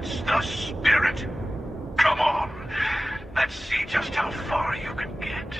That's the spirit. Come on. Let's see just how far you can get.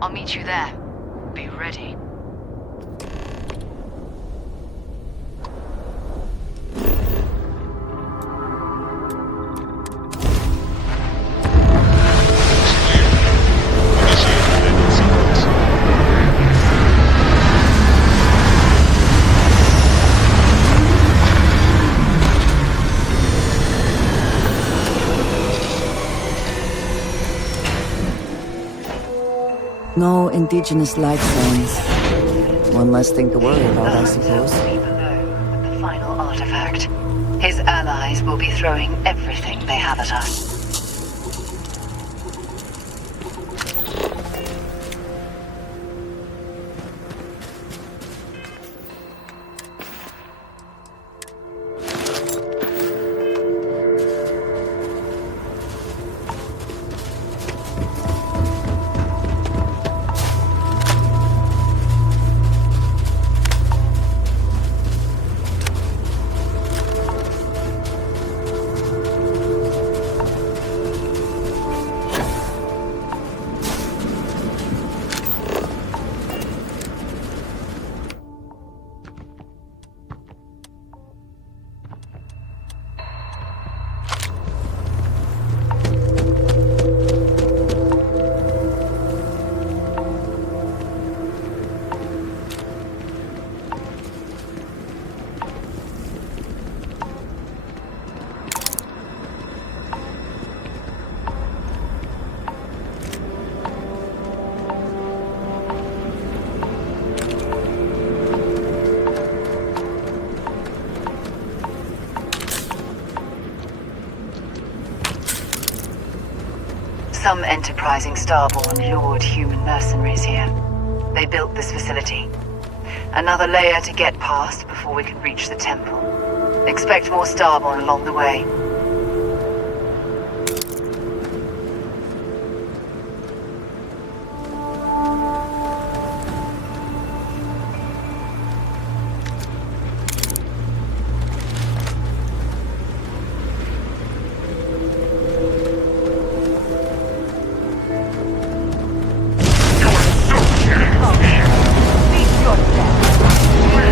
I'll meet you there. Be ready. No indigenous life forms. One less thing to worry about, I suppose. Below, the final artifact. His allies will be throwing everything they have at us. Some enterprising starborn lured human mercenaries here. They built this facility. Another layer to get past before we can reach the temple. Expect more starborn along the way.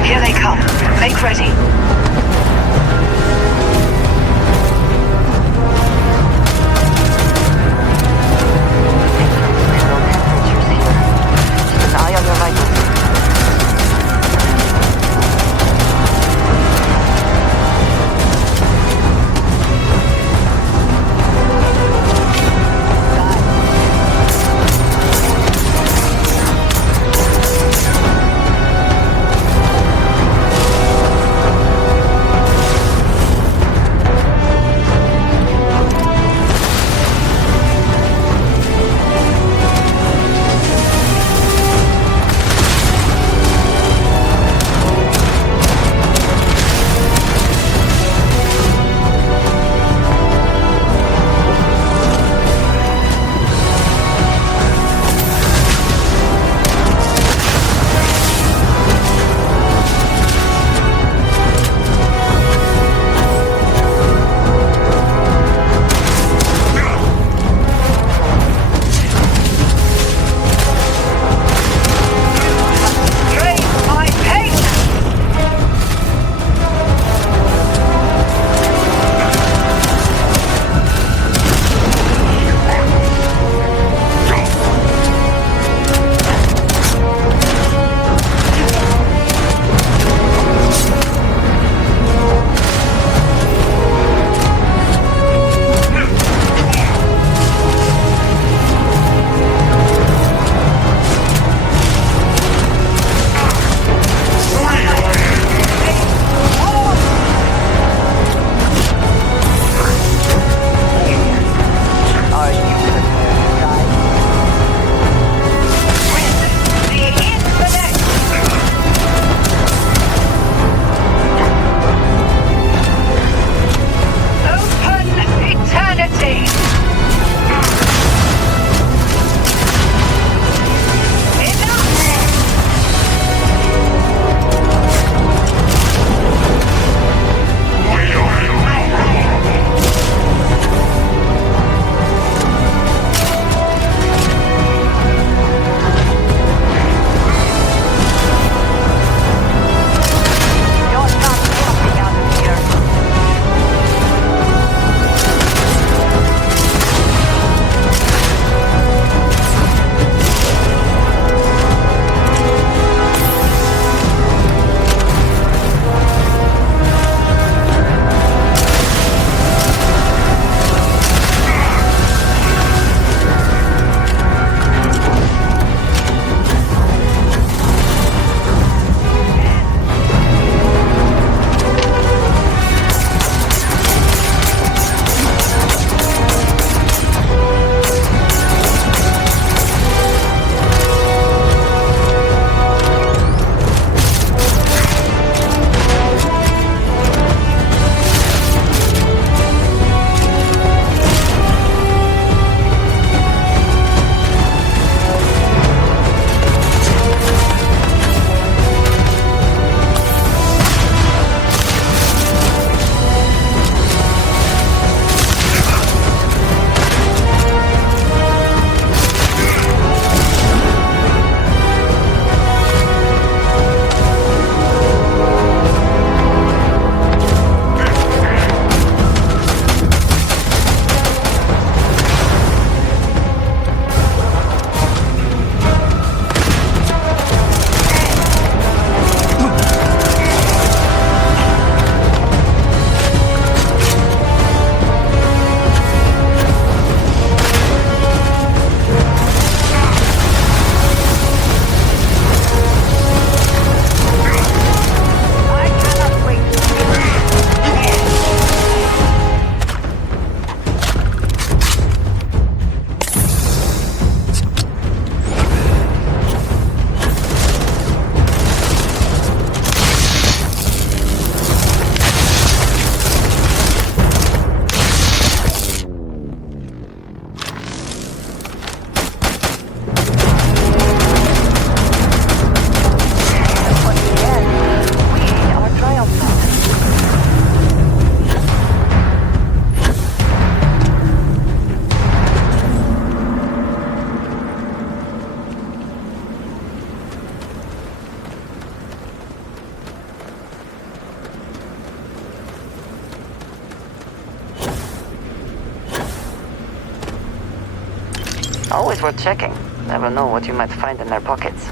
Here they come. Make ready. Always worth checking. Never know what you might find in their pockets.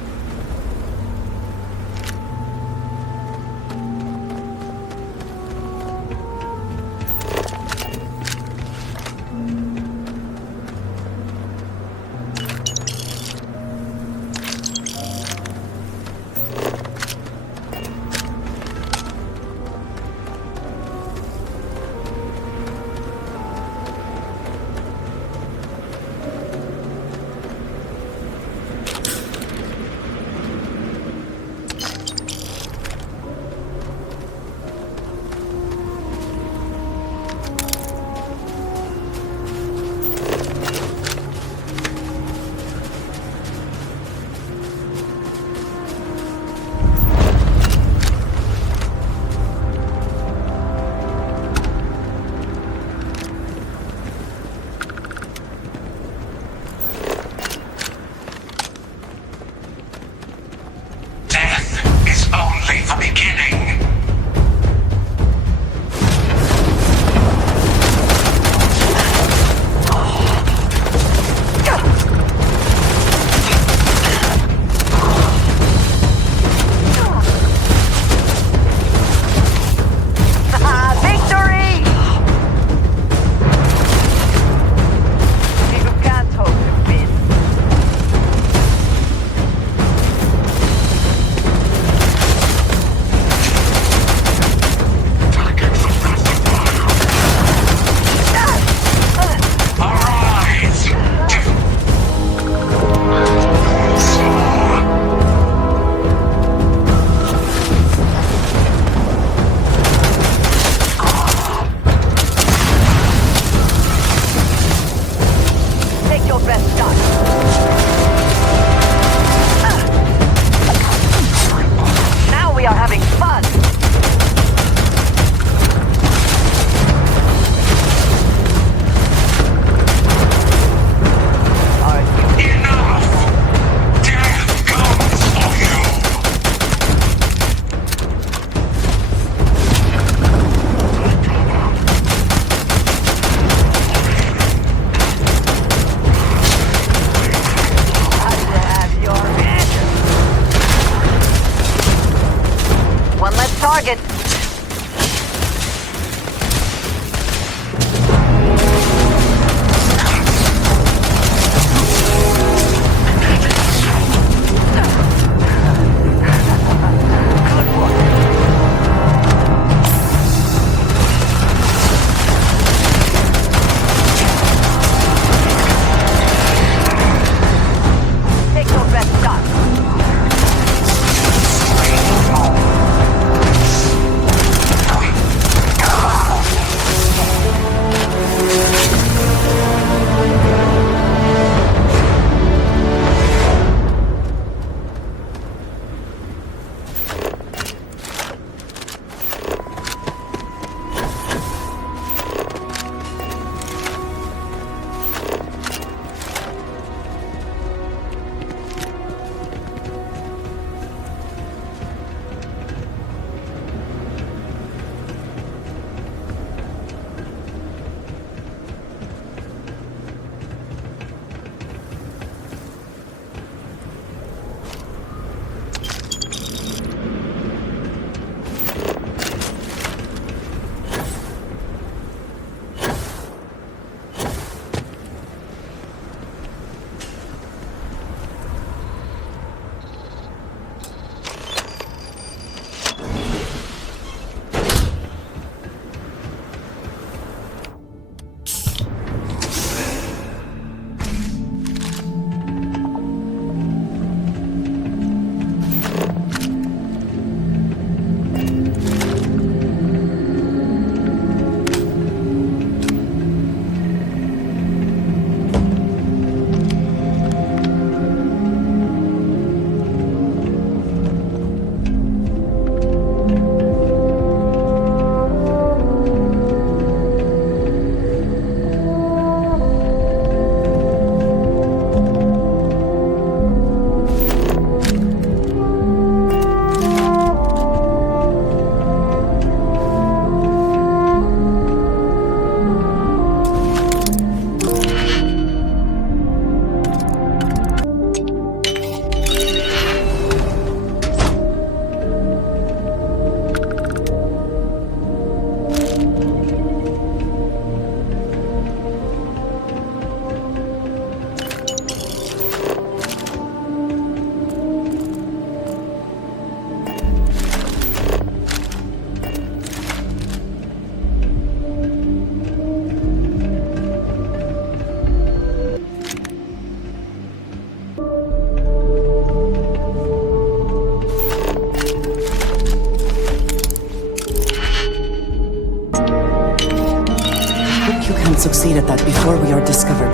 hope you can succeed at that before we are discovered.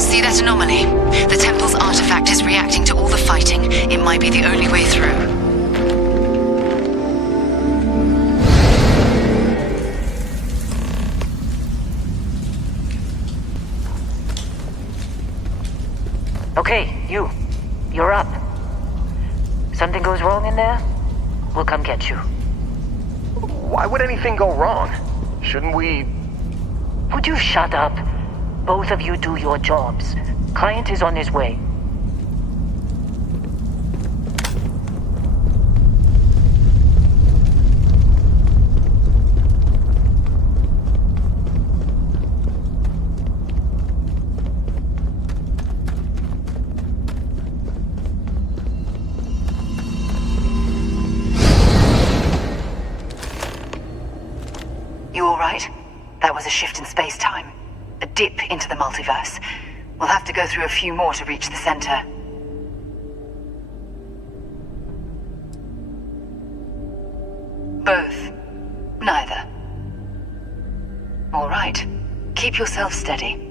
See that anomaly? The temple's artifact is reacting to all the fighting. It might be the only way through. Okay, you're up. Something goes wrong in there, we'll come get you. Why would anything go wrong? Shouldn't we... Would you shut up? Both of you do your jobs. Client is on his way. You all right? That was a shift in space-time. A dip into the multiverse. We'll have to go through a few more to reach the center. Both. Neither. All right. Keep yourself steady.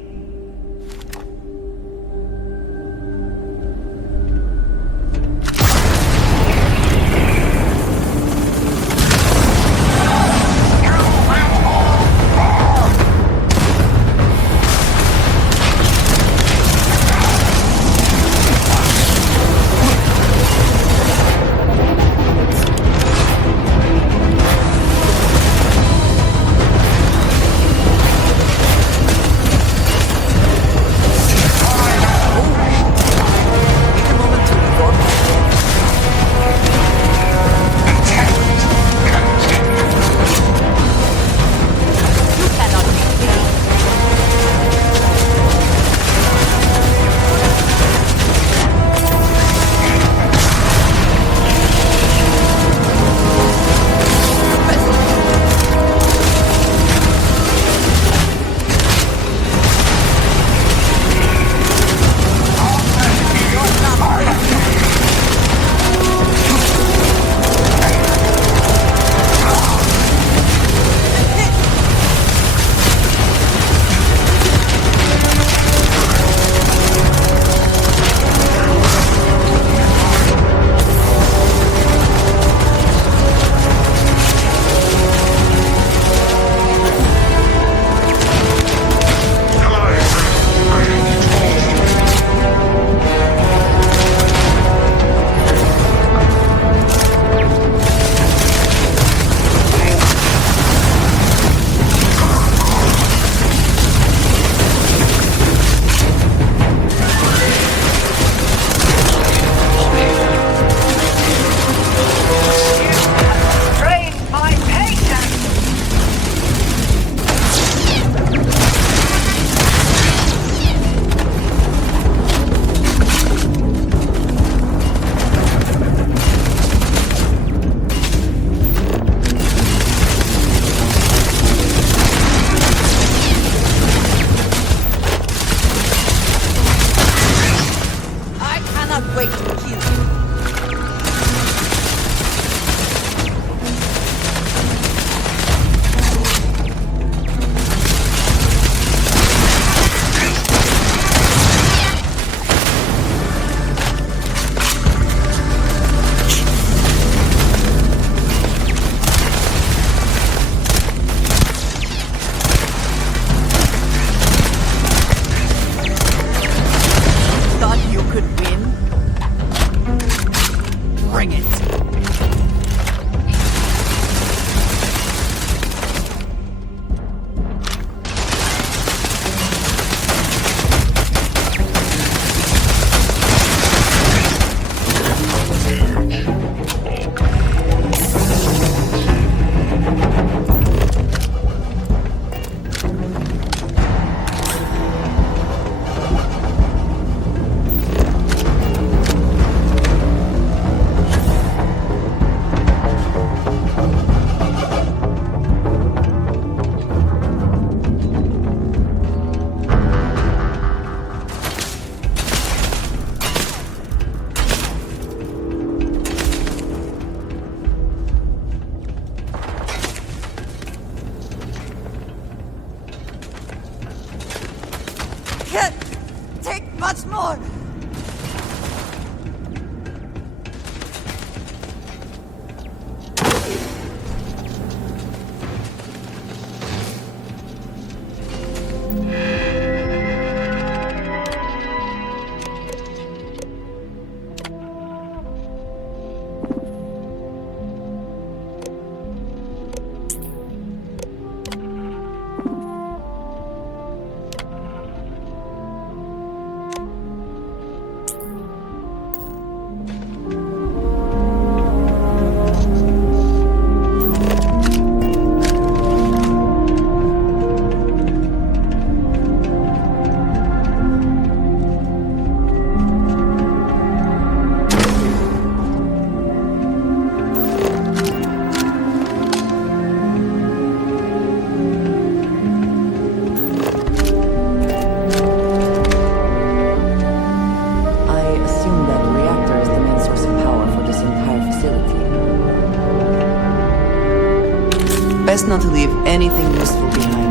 can't take much more. Best not to leave anything useful behind.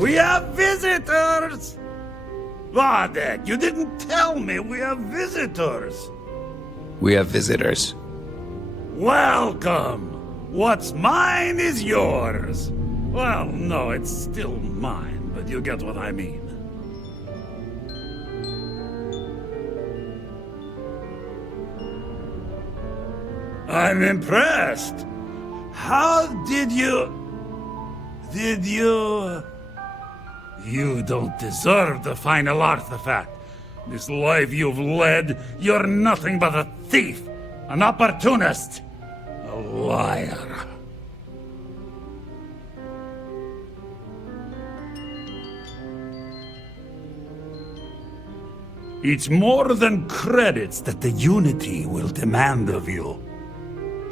We have visitors! Vadek, you didn't tell me we have visitors! We have visitors. Welcome! What's mine is yours! Well, no, it's still mine, but you get what I mean. I'm impressed! How did you... You don't deserve the final artifact. This life you've led, you're nothing but a thief, an opportunist, a liar. It's more than credits that the Unity will demand of you.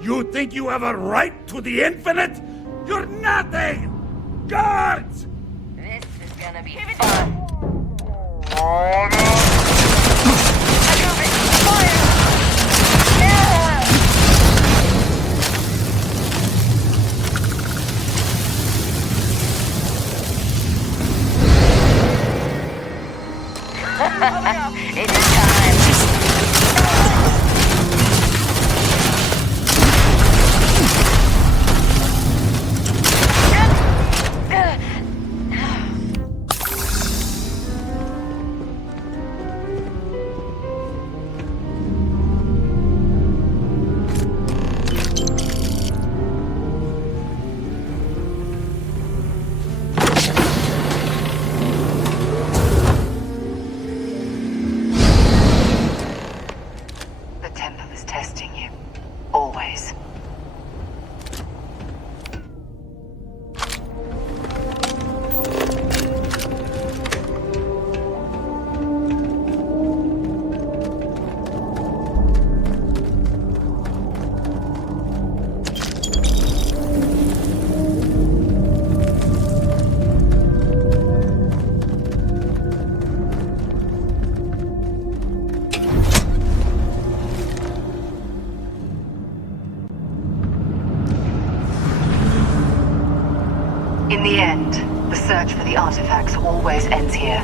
You think you have a right to the infinite? You're nothing! Guards! This is gonna be fun. It's time. In the end, the search for the artifacts always ends here.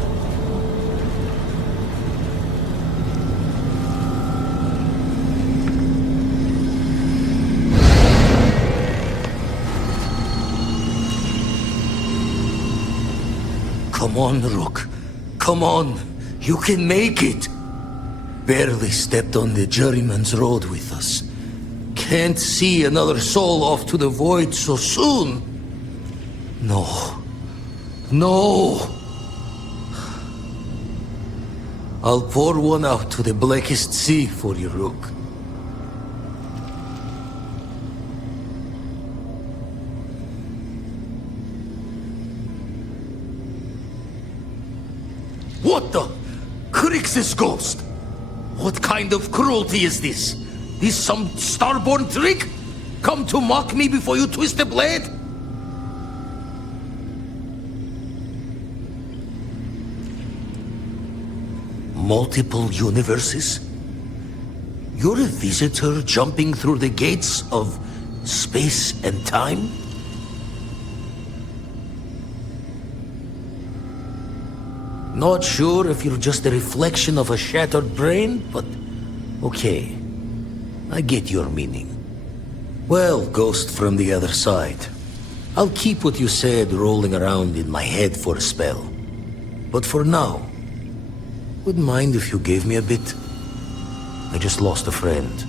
Come on, Rook. Come on. You can make it. Barely stepped on the juryman's road with us. Can't see another soul off to the void so soon. No. No! I'll pour one out to the blackest sea for you, Rook. this ghost? What kind of cruelty is this? This some starborn trick? Come to mock me before you twist the blade? Multiple universes? You're a visitor jumping through the gates of space and time? Not sure if you're just a reflection of a shattered brain, but okay. I get your meaning. Well, ghost from the other side, I'll keep what you said rolling around in my head for a spell. But for now, wouldn't mind if you gave me a bit. I just lost a friend.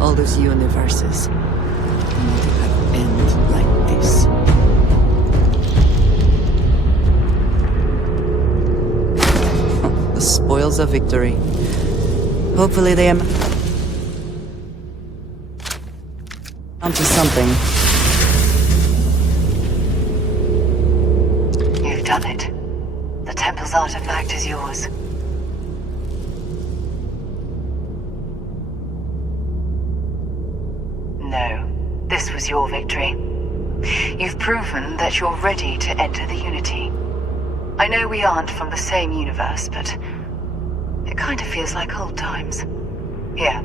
All those universes. I want to have an end like this. The spoils of victory. Hopefully they am onto something. You've done it. The temple's artifact is yours. No, this was your victory. You've proven that you're ready to enter the Unity. I know we aren't from the same universe, but it kind of feels like old times. Here.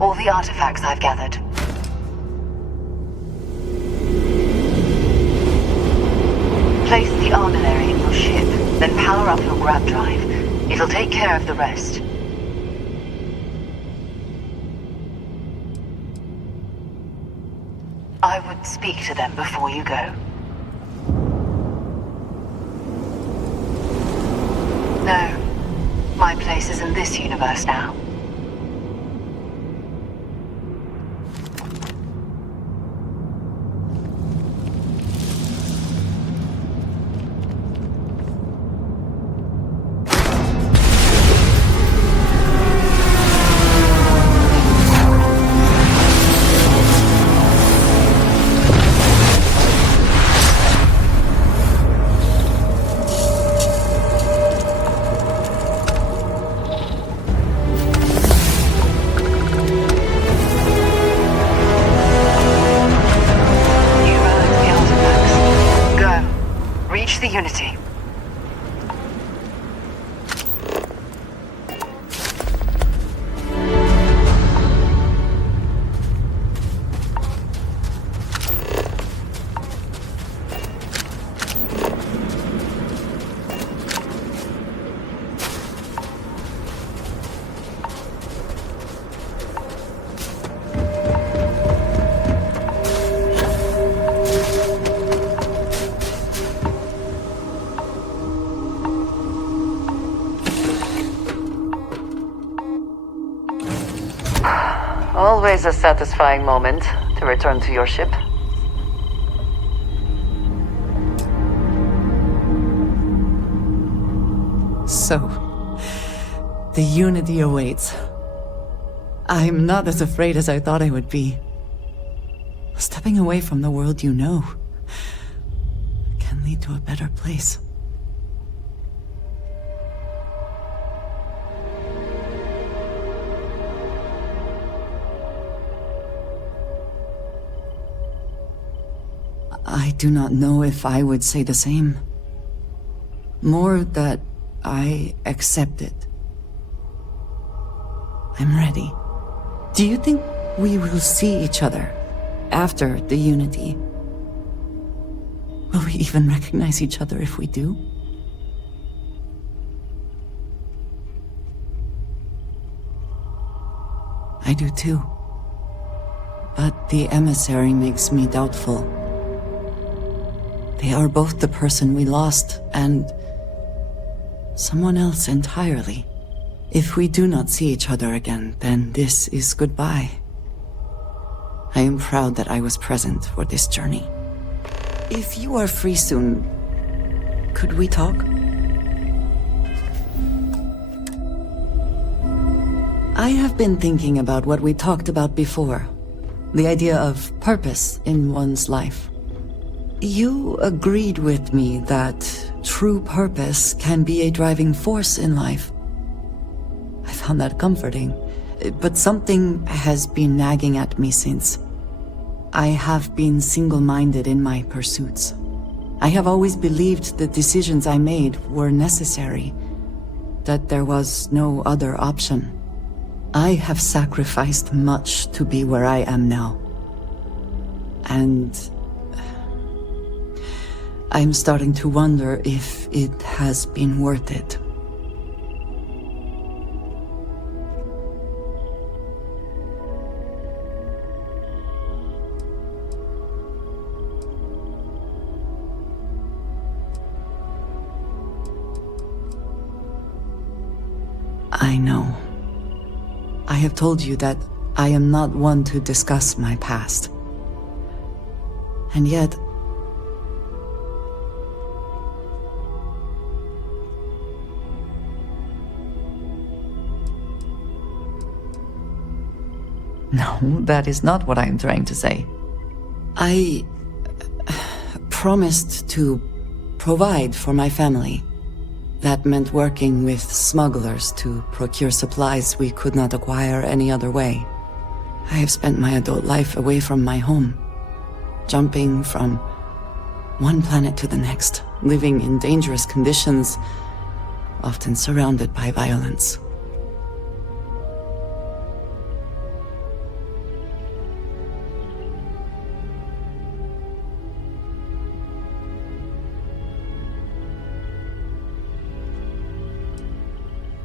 All the artifacts I've gathered. Place the armillary in your ship, then power up your grab drive. It'll take care of the rest. I would speak to them before you go. No. My place is in this universe now. The Unity. Always a satisfying moment to return to your ship. So, the Unity awaits. I'm not as afraid as I thought I would be. Stepping away from the world you know can lead to a better place. I do not know if I would say the same. More that I accept it. I'm ready. Do you think we will see each other after the Unity? Will we even recognize each other if we do? I do too. But the emissary makes me doubtful. They are both the person we lost and someone else entirely. If we do not see each other again, then this is goodbye. I am proud that I was present for this journey. If you are free soon, could we talk? I have been thinking about what we talked about before. The idea of purpose in one's life. You agreed with me that true purpose can be a driving force in life. I found that comforting, but something has been nagging at me since. I have been single-minded in my pursuits. I have always believed the decisions I made were necessary, that there was no other option. I have sacrificed much to be where I am now. And I'm starting to wonder if it has been worth it. I know. I have told you that I am not one to discuss my past. And yet... No, that is not what I am trying to say. I promised to provide for my family. That meant working with smugglers to procure supplies we could not acquire any other way. I have spent my adult life away from my home, jumping from one planet to the next, living in dangerous conditions, often surrounded by violence.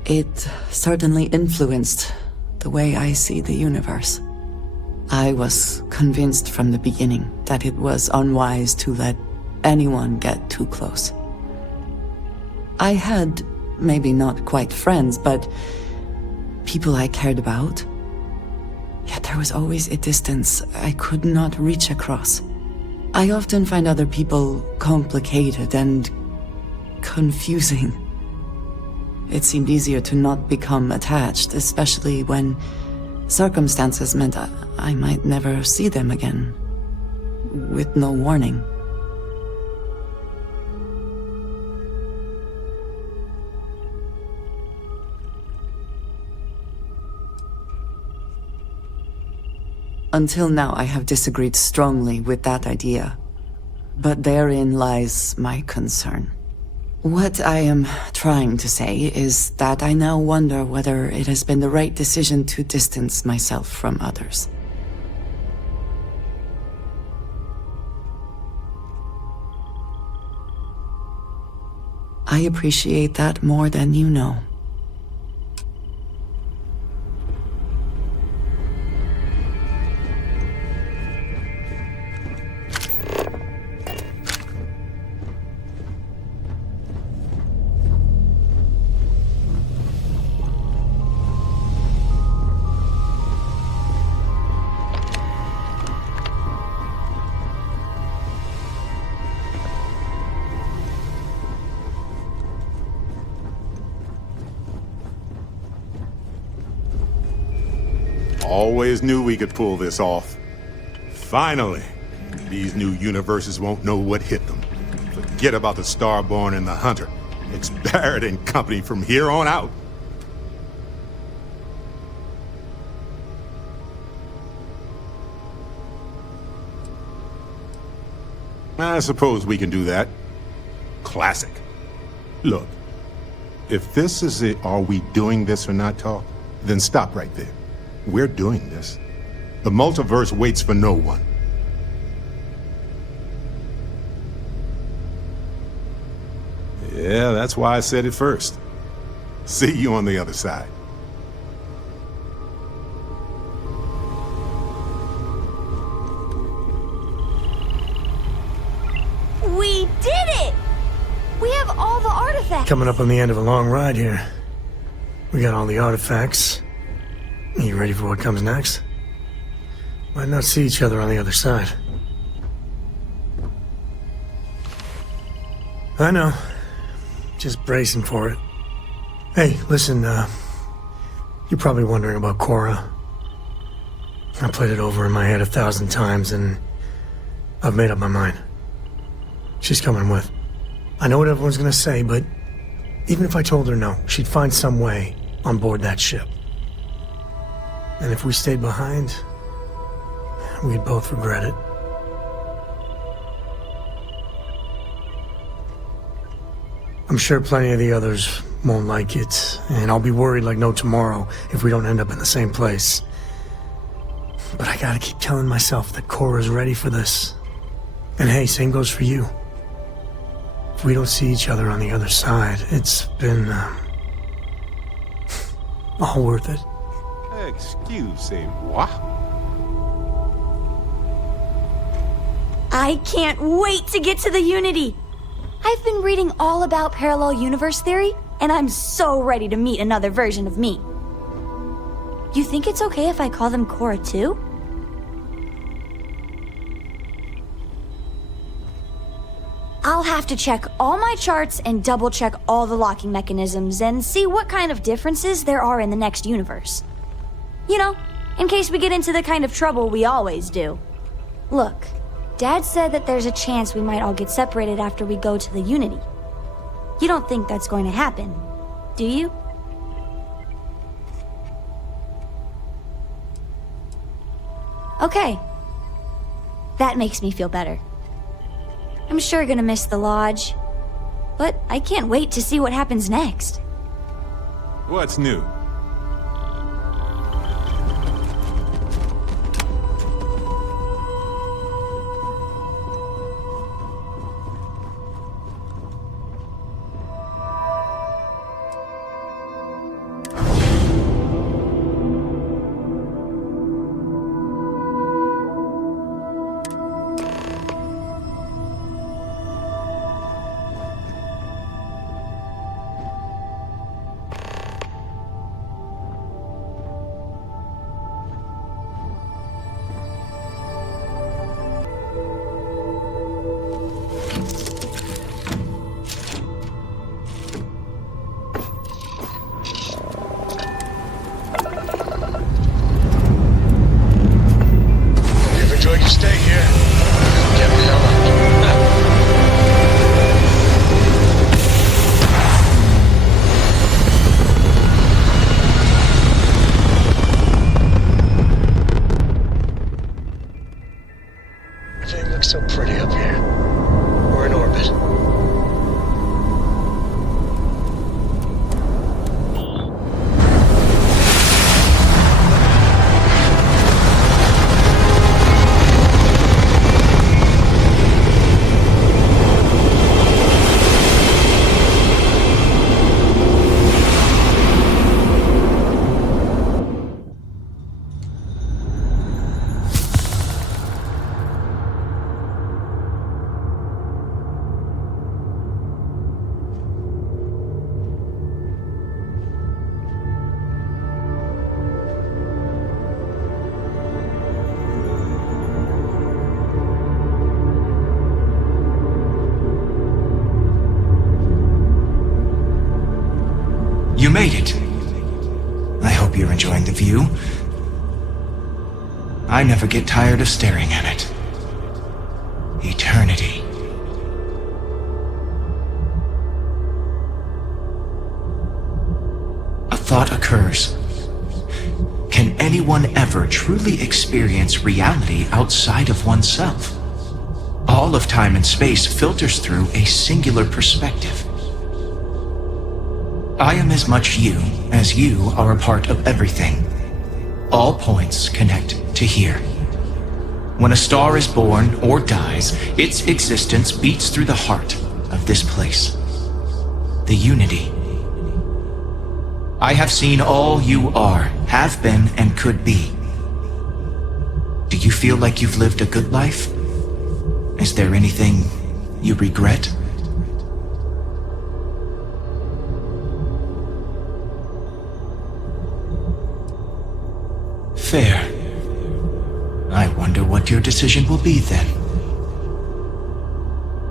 It certainly influenced the way I see the universe. I was convinced from the beginning that it was unwise to let anyone get too close. I had, maybe not quite friends, but people I cared about. Yet there was always a distance I could not reach across. I often find other people complicated and confusing. It seemed easier to not become attached, especially when circumstances meant I might never see them again, with no warning. Until now, I have disagreed strongly with that idea, but therein lies my concern. What I am trying to say is that I now wonder whether it has been the right decision to distance myself from others. I appreciate that more than you know. Always knew we could pull this off. Finally, these new universes won't know what hit them. Forget about the Starborn and the Hunter. It's Barrett and company from here on out. I suppose we can do that. Classic. Look, if this is a are we doing this or not talk, then stop right there. We're doing this. The multiverse waits for no one. Yeah, that's why I said it first. See you on the other side. We did it! We have all the artifacts! Coming up on the end of a long ride here. We got all the artifacts. You ready for what comes next? Might not see each other on the other side. I know. Just bracing for it. Hey, listen, you're probably wondering about Cora. I played it over in my head 1,000 times, and I've made up my mind. She's coming with. I know what everyone's gonna say, but even if I told her no, she'd find some way on board that ship. And if we stayed behind, we'd both regret it. I'm sure plenty of the others won't like it, and I'll be worried like no tomorrow if we don't end up in the same place. But I gotta keep telling myself that Cora's ready for this. And hey, same goes for you. If we don't see each other on the other side, it's been all worth it. Excusez-moi. I can't wait to get to the Unity! I've been reading all about parallel universe theory, and I'm so ready to meet another version of me. You think it's okay if I call them Cora too? I'll have to check all my charts and double-check all the locking mechanisms and see what kind of differences there are in the next universe. You know, in case we get into the kind of trouble we always do. Look, Dad said that there's a chance we might all get separated after we go to the Unity. You don't think that's going to happen, do you? Okay. That makes me feel better. I'm sure gonna miss the lodge, but I can't wait to see what happens next. What's new? So pretty up here. We're in orbit. You made it. I hope you're enjoying the view. I never get tired of staring at it. Eternity. A thought occurs. Can anyone ever truly experience reality outside of oneself? All of time and space filters through a singular perspective. I am as much you as you are a part of everything. All points connect to here. When a star is born or dies, its existence beats through the heart of this place. The Unity. I have seen all you are, have been, and could be. Do you feel like you've lived a good life? Is there anything you regret? Fair. I wonder what your decision will be then.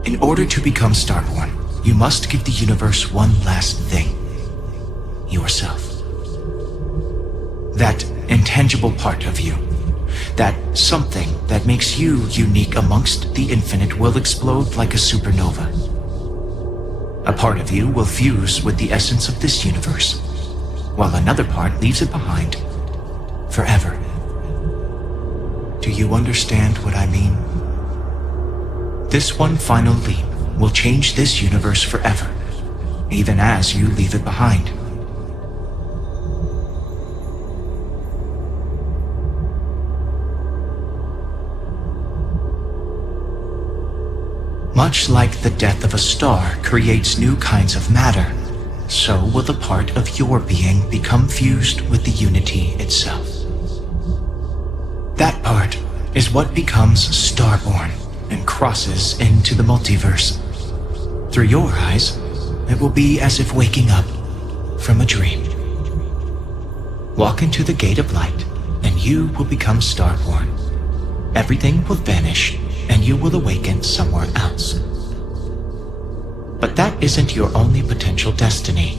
In order to become Starborn, you must give the universe one last thing. Yourself. That intangible part of you. That something that makes you unique amongst the infinite will explode like a supernova. A part of you will fuse with the essence of this universe, while another part leaves it behind. Forever. Do you understand what I mean? This one final leap will change this universe forever, even as you leave it behind. Much like the death of a star creates new kinds of matter, so will the part of your being become fused with the Unity itself. That part is what becomes Starborn and crosses into the multiverse. Through your eyes, it will be as if waking up from a dream. Walk into the Gate of Light, and you will become Starborn. Everything will vanish, and you will awaken somewhere else. But that isn't your only potential destiny.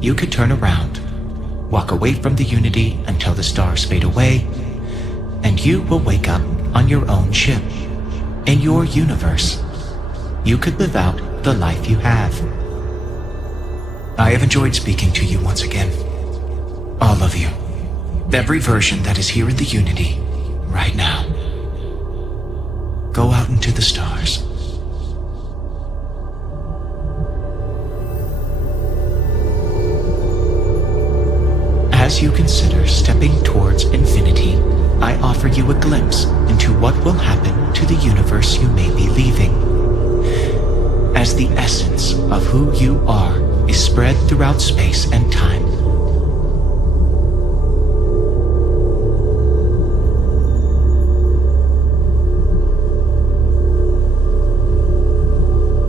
You could turn around, walk away from the Unity until the stars fade away, and you will wake up on your own ship, in your universe. You could live out the life you have. I have enjoyed speaking to you once again. All of you. Every version that is here in the Unity, right now. Go out into the stars. As you consider stepping towards infinity, I offer you a glimpse into what will happen to the universe you may be leaving. As the essence of who you are is spread throughout space and time.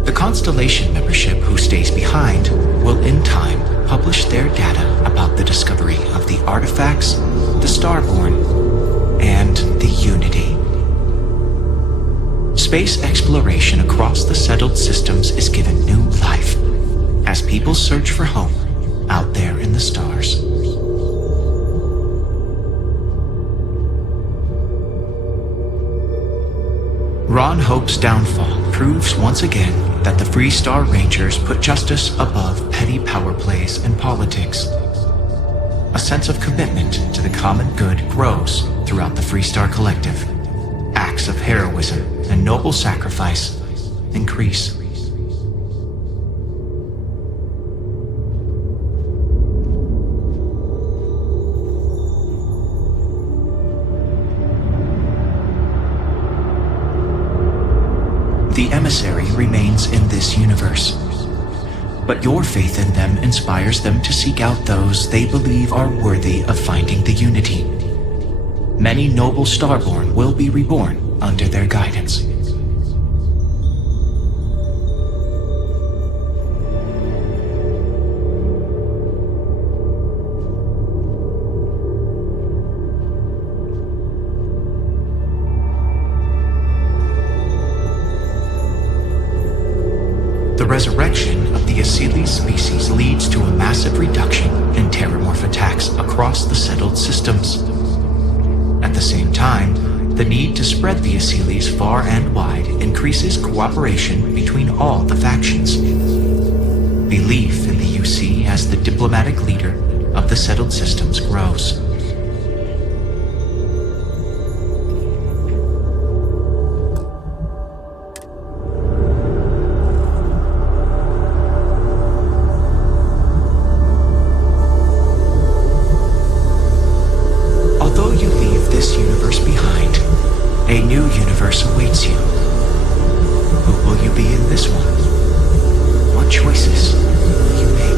The Constellation membership who stays behind will in time publish their data about the discovery of the artifacts, the Starborn, and the Unity. Space exploration across the settled systems is given new life as people search for home out there in the stars. Ron Hope's downfall proves once again that the Free Star Rangers put justice above petty power plays and politics. A sense of commitment to the common good grows throughout the Free Star Collective. Acts of heroism and noble sacrifice increase. The emissary remains in this universe, but your faith in them inspires them to seek out those they believe are worthy of finding the Unity. Many noble Starborn will be reborn under their guidance. The resurrection of the Asili species leads to a massive reduction in terramorph attacks across the settled systems. At the same time, the need to spread the Asilis far and wide increases cooperation between all the factions. Belief in the UC as the diplomatic leader of the settled systems grows. A new universe awaits you. Who will you be in this one? What choices will you make?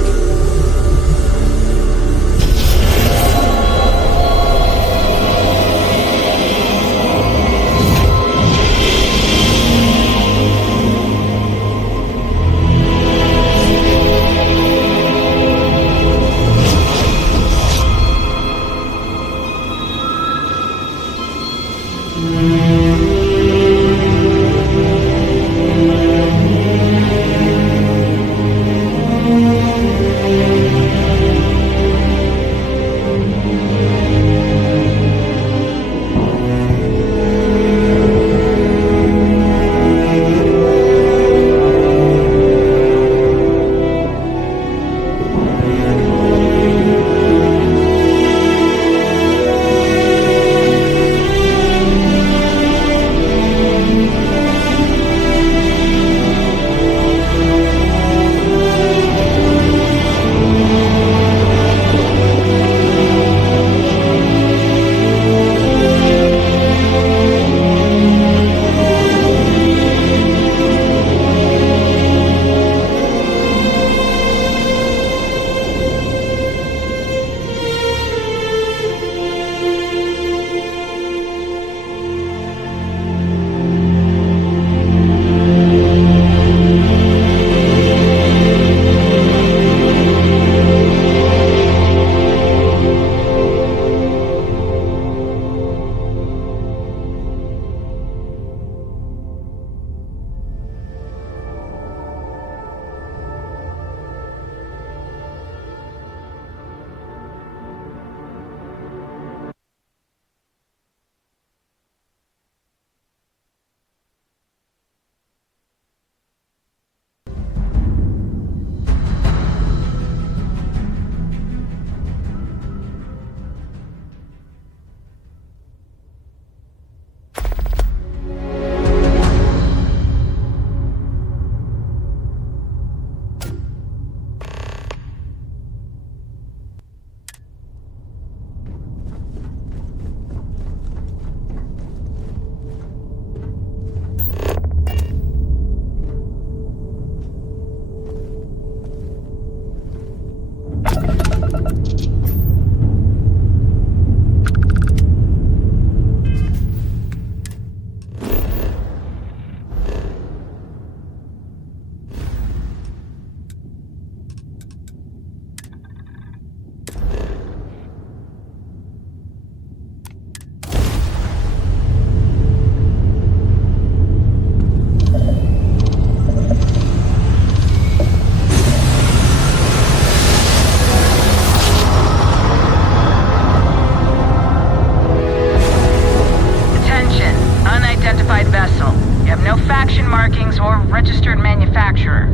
registered manufacturer.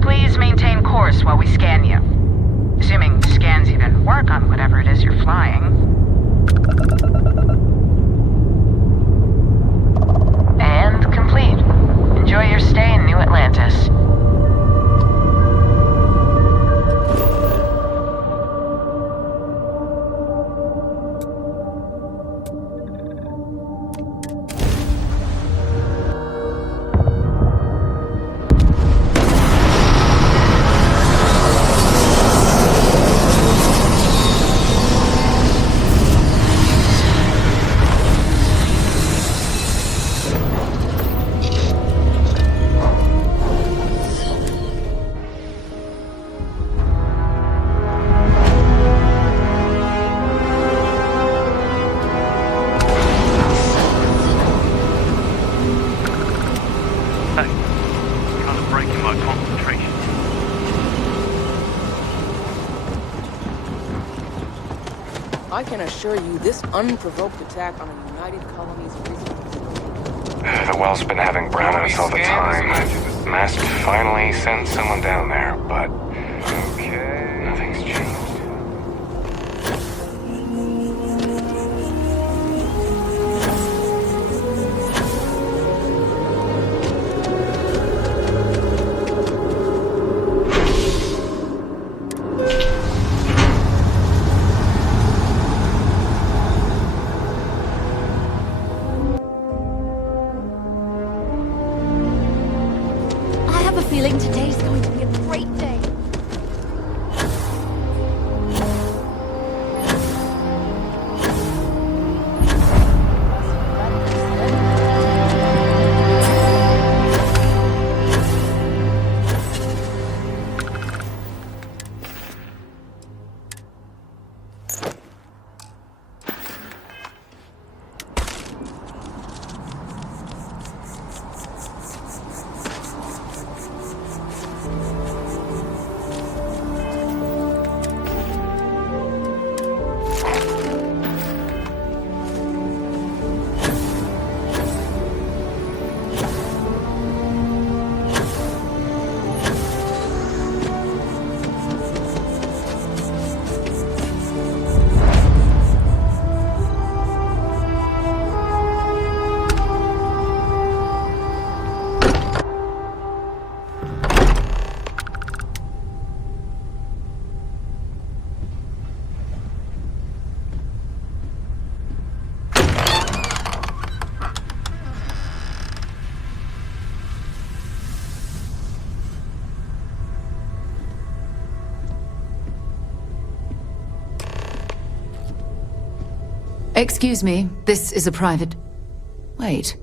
Please maintain course while we scan you. Assuming scans even work on whatever it is you're flying. And complete. Enjoy your stay in New Atlantis. I can assure you this unprovoked attack on a United Colony's The well's been having brownouts all the time. Mask finally sent someone down there, but nothing's changed. Feeling today's going to be a great day. Excuse me, this is a private... Wait.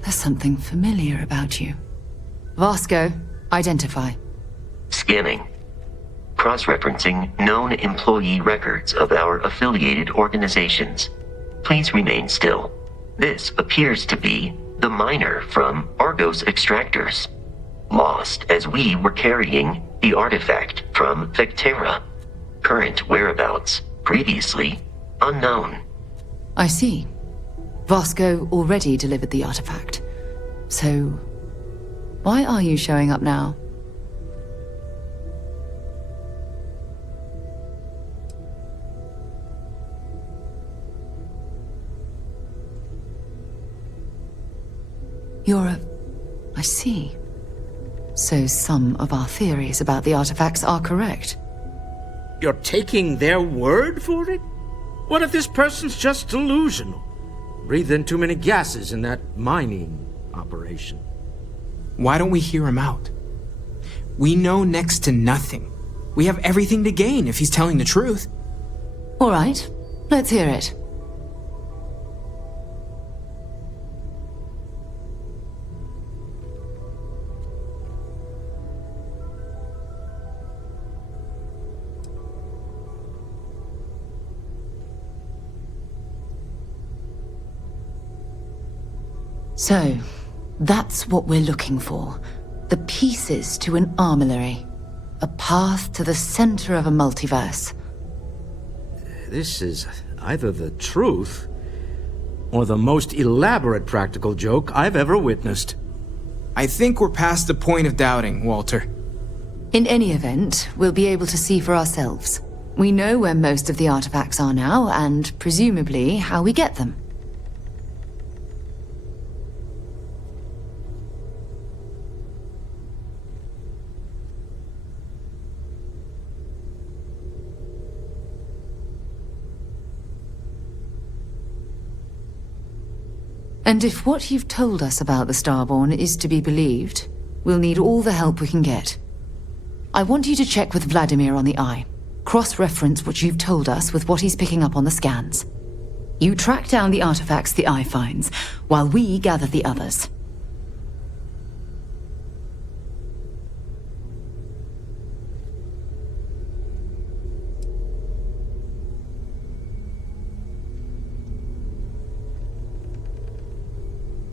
There's something familiar about you. Vasco, identify. Scanning. Cross-referencing known employee records of our affiliated organizations. Please remain still. This appears to be the miner from Argos Extractors. Lost as we were carrying the artifact from Vectera. Current whereabouts, previously unknown. I see. Vasco already delivered the artifact. So, why are you showing up now? I see. So some of our theories about the artifacts are correct. You're taking their word for it? What if this person's just delusional? Breathed in too many gases in that mining operation. Why don't we hear him out? We know next to nothing. We have everything to gain if he's telling the truth. All right, let's hear it. So, that's what we're looking for. The pieces to an armillary. A path to the center of a multiverse. This is either the truth, or the most elaborate practical joke I've ever witnessed. I think we're past the point of doubting, Walter. In any event, we'll be able to see for ourselves. We know where most of the artifacts are now, and presumably how we get them. And if what you've told us about the Starborn is to be believed, we'll need all the help we can get. I want you to check with Vladimir on the Eye. Cross-reference what you've told us with what he's picking up on the scans. You track down the artifacts the Eye finds, while we gather the others.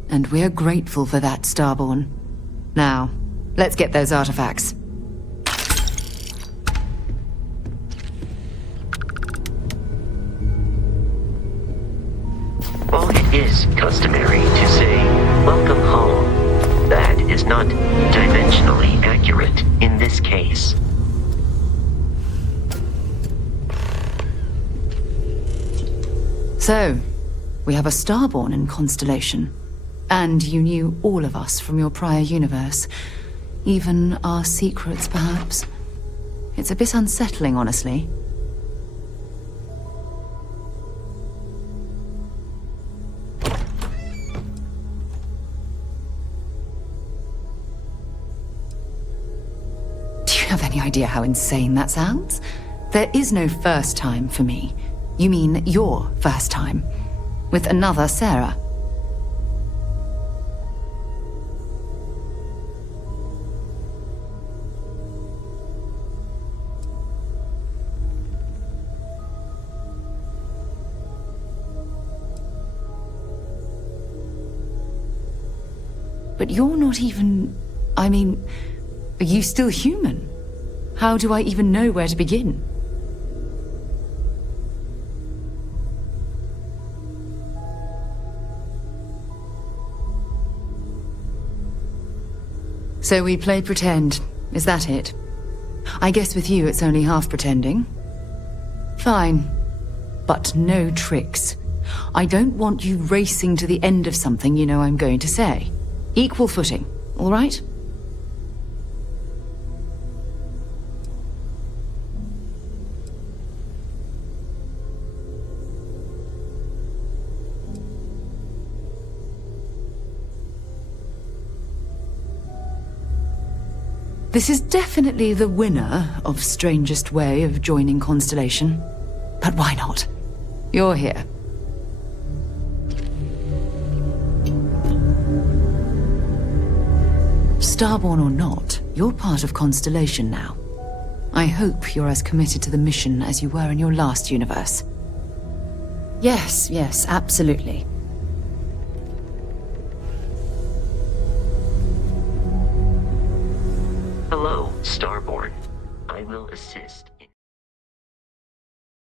And we're grateful for that, Starborn. Now, let's get those artifacts. While it is customary to say, "Welcome home," that is not dimensionally accurate in this case. So, we have a Starborn in Constellation. And you knew all of us from your prior universe. Even our secrets, perhaps. It's a bit unsettling, honestly. Do you have any idea how insane that sounds? There is no first time for me. You mean your first time. With another Sarah. But you're not even... I mean, are you still human? How do I even know where to begin? So we played pretend. Is that it? I guess with you it's only half pretending. Fine. But no tricks. I don't want you racing to the end of something you know I'm going to say. Equal footing, all right? This is definitely the winner of strangest way of joining Constellation. But why not? You're here. Starborn or not, you're part of Constellation now. I hope you're as committed to the mission as you were in your last universe. Yes, absolutely. Hello, Starborn. I will assist.